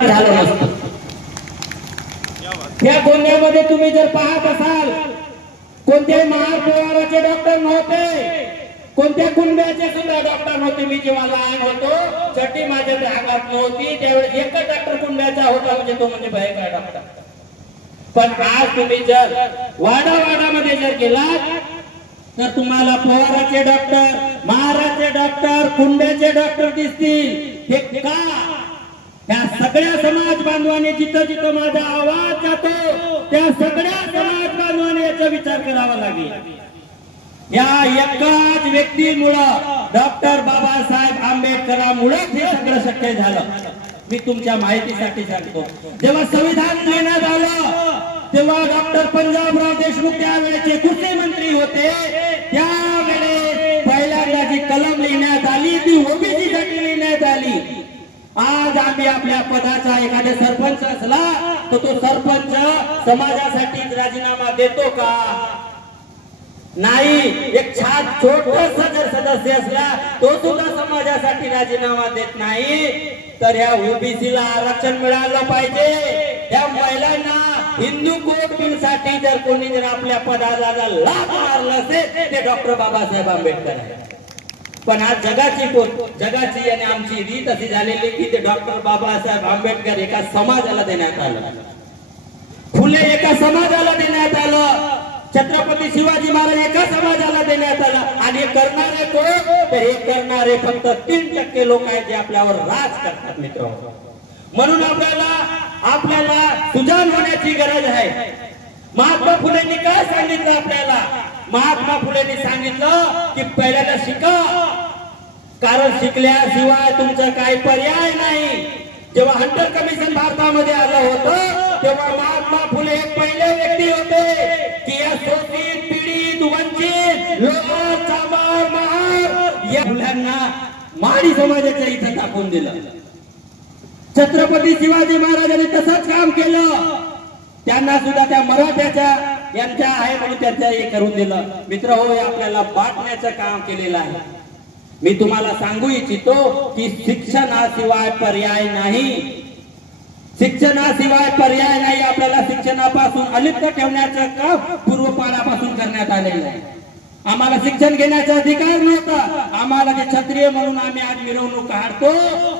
झालं नसतं। या गोंधळामध्ये तुम्ही जर पाहत असाल, कोणत्याही महापौराचे डॉक्टर नव्हते, कोणत्या कुंड्याचे सुद्धा डॉक्टर नव्हते। मी जेव्हा लहान होतो, छठी माझ्या अंगात नव्हती त्यावेळेस एकच डॉक्टर कुंड्याचा होता, म्हणजे तो म्हणजे भयंकर डॉक्टर। पण आज तुम्ही जर वाडावाडामध्ये जर गेलात तर तुम्हाला पवाराचे डॉक्टर, महाराजचे डॉक्टर, कुंड्याचे डॉक्टर दिसतील। हे का? या सगळ्या समाज बांधवांनी जिथं जिथं माझा आवाज जातो त्या सगळ्या समाज बांधवांनी याचा विचार करावा लागेल। या एकाच व्यक्तीमुळे डॉक्टर बाबासाहेब आंबेडकरांमुळे हे सगळं शक्य झालं। मी तुमच्या माहितीसाठी सांगतो, जेव्हा संविधान लिहिण्यात आलं तेव्हा डॉक्टर पंजाबराव देशमुख त्यावेळेचे कृषी मंत्री होते। त्यावेळेस पहिल्यांदा जी कलम लिहिण्यात आली ती ओबीसी साठी लिहिण्यात आली। आज आम्ही आपल्या पदाचा एखादा सरपंच असला तर तो सरपंच समाजासाठी राजीनामा देतो का? नाही। एक छान छोटासा जर सदस्य असला तो सुद्धा समाजासाठी राजीनामा देत नाही। तर या ओबीसीला आरक्षण मिळालं पाहिजे। या महिलांना हिंदू कोड बिल साठी जर कोणी जर आपल्या पदाला लाभ मारला असेल ते डॉक्टर बाबासाहेब आंबेडकर आहे। पण आज जगाची आणि आमची रीत अशी झालेली की ते डॉक्टर बाबासाहेब आंबेडकर एका समाजाला देण्यात आलं, फुले एका समाजाला देण्यात आलं, छत्रपती शिवाजी महाराज एका समाजाला देण्यात आला। आणि हे करणारे कोण? तर हे करणारे फक्त 3% लोक आहेत जे आपल्यावर राज करतात मित्र। म्हणून आपल्याला सुजाण होण्याची गरज आहे। महात्मा फुलेंनी काय सांगितलं आपल्याला? महात्मा फुलेंनी सांगितलं की पहिल्यांदा शिका, कारण शिकल्याशिवाय तुमचा काही पर्याय नाही। जेव्हा हंटर कमिशन भारतामध्ये आलं होतं तेव्हा महात्मा फुले एक पहिले व्यक्ती होते की या शोषित, पीडित, वंचित लोकांचा महार या मुलांना माडी समाजाच्या इथं टाकून दिलं। छत्रपती शिवाजी महाराजांनी तसंच काम केलं, त्यांना सुद्धा त्या मराठ्याच्या यांच्या आहे म्हणून त्यांच्या हे करून दिलं। मित्र हो, आपल्याला बाटण्याचं काम केलेलं आहे। मी तुम्हाला सांगू इच्छितो की शिक्षणाशिवाय पर्याय नाही, शिक्षणाशिवाय पर्याय नाही। आपल्याला शिक्षणापासून अलिप्त ठेवण्याचं काम पूर्वपारापासून करण्यात आलेलं आहे। आम्हाला शिक्षण घेण्याचा अधिकार नव्हता। आम्हाला जे क्षत्रिय म्हणून आम्ही आज मिरवणूक काढतो,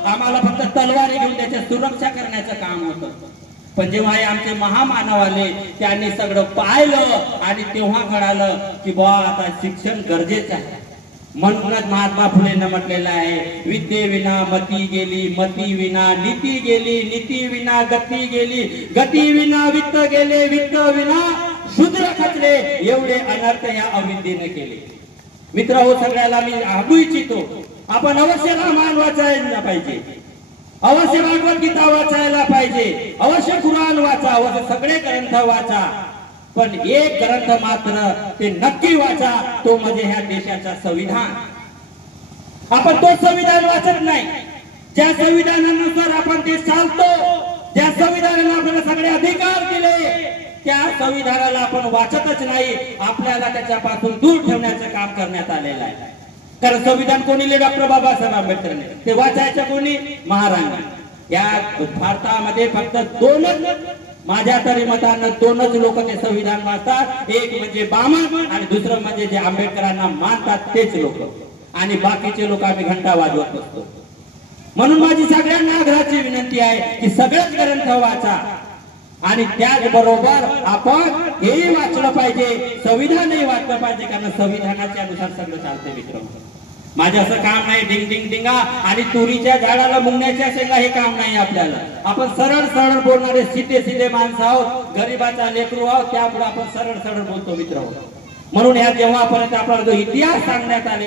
आम्हाला फक्त तलवारी घेऊन त्याची सुरक्षा करण्याचं काम होतं। पण जेव्हा हे आमचे महामानव आले त्यांनी सगळं पाहिलं आणि तेव्हा कळालं की बुवा आता शिक्षण गरजेचं आहे। म्हणूनच महात्मा फुलेंना म्हटलेलं आहे, विद्येविना मती गेली, मती विना नीती गेली, नीती विना गती गेली, गती विना वित्त गेले, वित्त विना शूद्र खचले, एवढे अनर्थ या अविद्येने केले। मित्र हो, सगळ्याला मी सांगू इच्छितो, आपण अवश्य रामायण वाचायला पाहिजे, अवश्य भागवत गीता वाचायला पाहिजे, अवश्य कुराण वाचा, अवश्य सगळे ग्रंथ वाचा। पण एक ग्रंथ मात्र ते नक्की वाचा, तो म्हणजे ह्या देशाचा संविधान। आपण तो संविधान वाचत नाही। ज्या संविधानानुसार आपण ते चालतो, ज्या संविधानाने आपल्याला सगळे अधिकार दिले, त्या संविधानाला आपण वाचतच नाही। आपल्याला त्याच्यापासून दूर ठेवण्याचं काम करण्यात आलेलं आहे। कारण संविधान कोणी लिहिले? डॉक्टर बाबासाहेब आंबेडकरांनी। ते वाचायचं कोणी? महाराजांनी। या भारतामध्ये फक्त माझ्या तरी मतानं 2च लोक ते संविधान वाचतात, एक म्हणजे बामण आणि दुसरं म्हणजे जे आंबेडकरांना मानतात तेच लोक, आणि बाकीचे लोक आम्ही घंटा वाजवत असतो। म्हणून माझी सगळ्यांना आग्रहाची विनंती आहे की सगळेच ग्रंथ वाचा आणि त्याचबरोबर आपण हेही वाचलं पाहिजे, संविधानही वाचलं पाहिजे, कारण संविधानाच्या अनुसार सगळं चालते मित्र। माझं असं काम नाही डिंग डिंग डिंगा आणि तुरीच्या झाडाला मुंगण्याच्या शेंगा, हे काम नाही आपल्याला। आपण सरळ सरळ बोलणारे सीधे माणसं आहोत, गरीबाचा लेकरू आहोत, त्यामुळे आपण सरळ सरळ बोलतो मित्र। म्हणून ह्या जेव्हापर्यंत आपल्याला जो इतिहास सांगण्यात आले